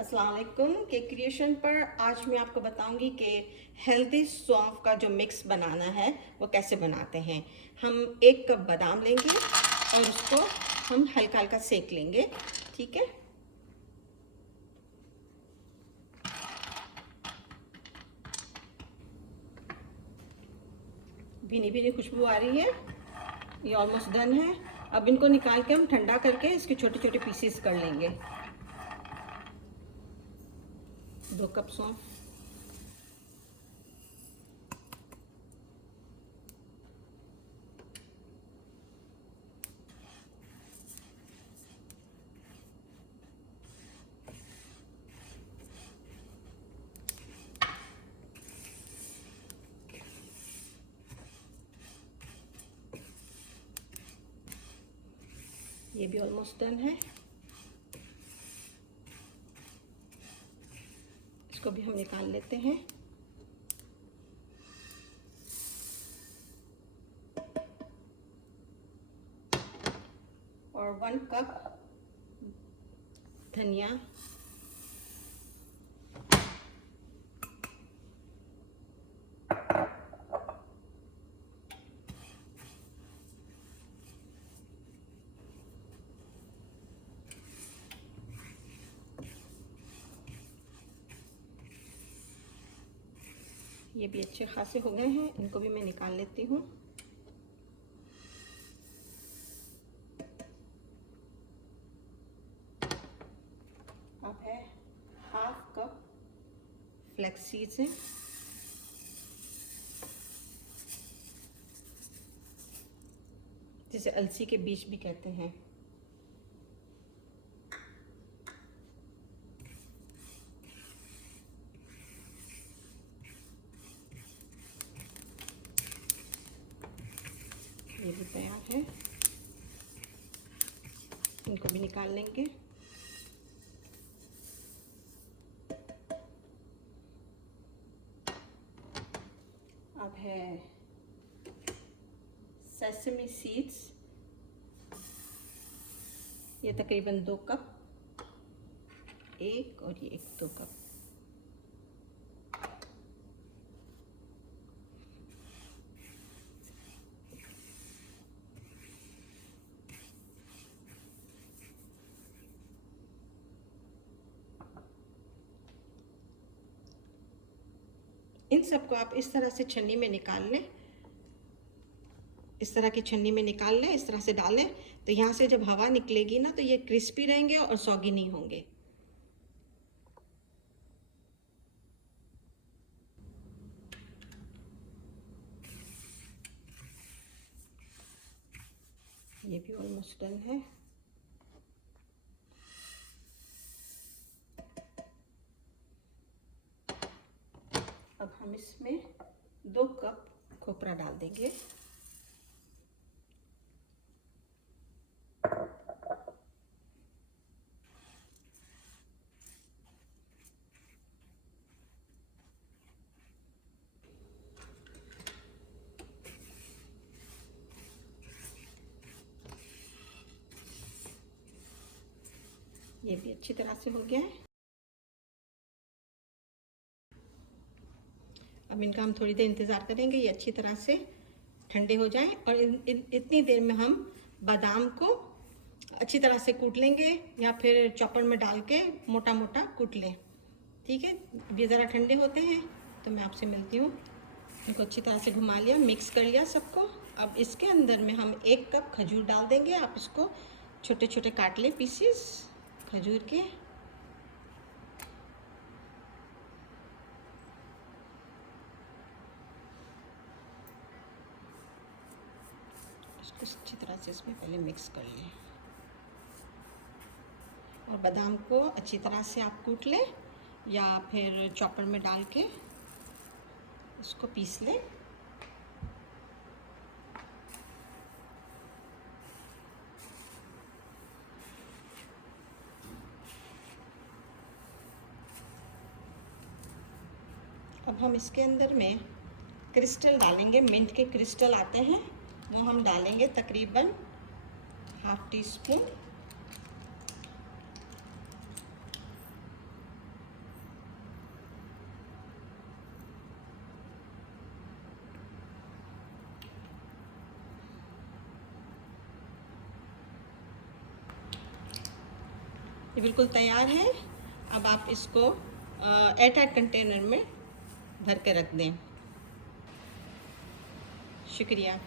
अस्सलाम वालेकुम। Cake creation पर आज मैं आपको बताऊंगी कि हेल्दी सौंफ का जो मिक्स बनाना है वो कैसे बनाते हैं। हम 1 कप बादाम लेंगे और उसको हम हल्का हल्का सेक लेंगे। ठीक है, भीनी भीनी खुशबू आ रही है, ये ऑलमोस्ट डन है। अब इनको निकाल के हम ठंडा करके इसके छोटे छोटे पीसेस कर लेंगे। 2 कप सौंफ, ये भी ऑलमोस्ट डन है। इसको भी हम निकाल लेते हैं। और 1 कप धनिया, ये भी अच्छे खासे हो गए हैं, इनको भी मैं निकाल लेती हूँ। अब है 1/2 कप फ्लैक्स सीड्स हैं, जिसे अलसी के बीज भी कहते हैं। ये भी तैयार है, इनको भी निकाल लेंगे। अब है सेसमी सीड्स, ये तकरीबन 2 कप, 1 और ये 2 कप। इन सबको आप इस तरह से छन्नी में निकाल लें, इस तरह की छन्नी में निकाल लें, इस तरह से डालें तो यहाँ से जब हवा निकलेगी ना तो ये क्रिस्पी रहेंगे और सौगी नहीं होंगे। ये भी ऑलमोस्ट डन है। अब हम इसमें 2 कप खोपरा डाल देंगे। ये भी अच्छी तरह से हो गया है। अब इनका हम थोड़ी देर इंतज़ार करेंगे, ये अच्छी तरह से ठंडे हो जाएं और इतनी देर में हम बादाम को अच्छी तरह से कूट लेंगे या फिर चॉपर में डाल के मोटा मोटा कूट लें। ठीक है, ये ज़रा ठंडे होते हैं तो मैं आपसे मिलती हूँ। इनको अच्छी तरह से घुमा लिया, मिक्स कर लिया सबको। अब इसके अंदर में हम 1 कप खजूर डाल देंगे। आप इसको छोटे छोटे काट लें पीसेस खजूर के। इसको अच्छी तरह से इसमें पहले मिक्स कर लें और बादाम को अच्छी तरह से आप कूट लें या फिर चॉपर में डाल के इसको पीस लें। अब हम इसके अंदर में क्रिस्टल डालेंगे, मिंट के क्रिस्टल आते हैं वो हम डालेंगे तकरीबन 1/2 टीस्पून। ये बिल्कुल तैयार है। अब आप इसको एयरटाइट कंटेनर में भर के रख दें। शुक्रिया।